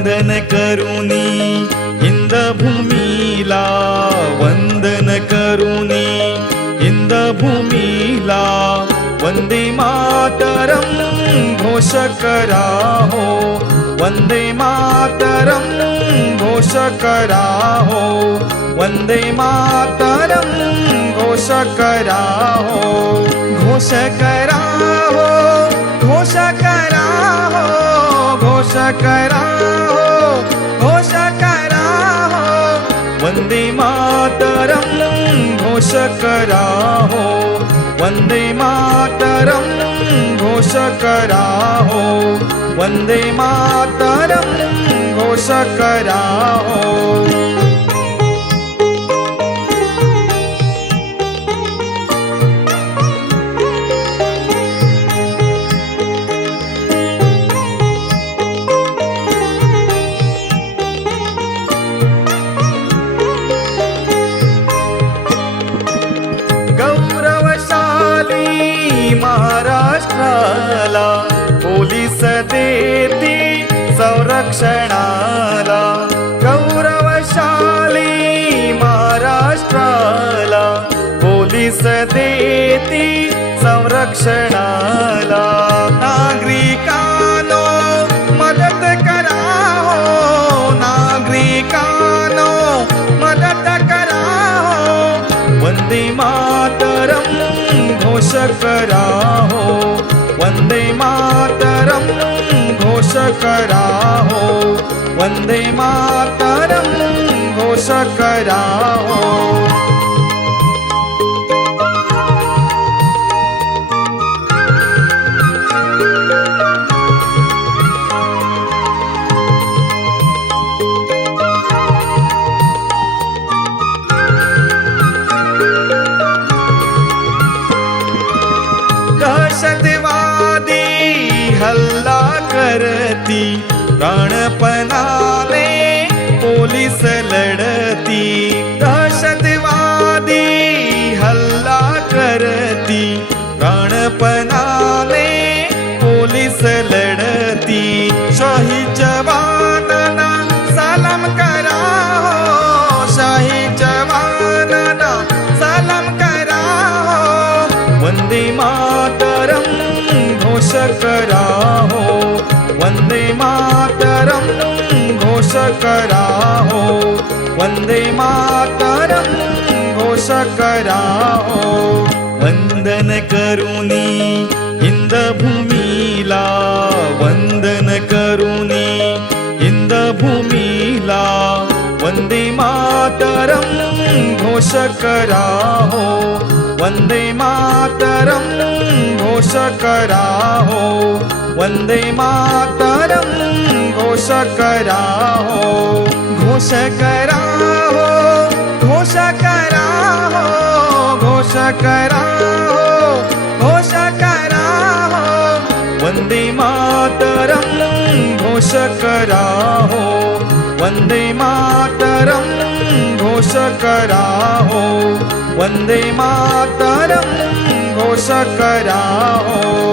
वंदन करुनी इंद्रभूमीला, वंदन करुनी इंद्रभूमीला, वंदे मातरम घोष करा हो, वंदे मातरम घोष करा हो, वंदे मातरम घोष करा हो, घोष करा हो, घोष करा हो, घोष करा हो, घोष करा हो, वंदे मातरम घोष करा हो, वंदे मातरम घोष करा हो, वंदे मातरम घोष करा हो. महाराष्ट्राला पोलीस देती संरक्षणाला, गौरवशाली महाराष्ट्राला पोलीस देती संरक्षणाला. नागरिकांनो मदत करा हो, नागरिकांनो मदत करा हो, वंदे मातरम घोष करा हो, वंदे मातरम घोष करा हो, वंदे मातरम घोष करा हो. दहशतवादी हल्ला करती, प्राणपणाने पोलीस लढती, दहशतवादी हल्ला करती, प्राणपणाने पोलीस लढती. शाही जवानांना सलाम करा हो, शाही जवानांना सलाम करा हो, वंदे मातरम घोष करा हो, वंदे मातरम घोष करा हो, वंदे मातरम घोष करा हो. वंदन करुनी इंद्रभूमीला, वंदन करुनी इंद्रभूमीला, वंदे मातरम घोष करा हो, वंदे मातरम घोष करा हो, वंदे मातरम घोष करा हो, घोष करा हो, घोष करा हो, घोष करा हो, घोष करा हो, वंदे मातरम घोष करा हो, वंदे मातरम घोष करा हो, वंदे मातरम घोष करा हो.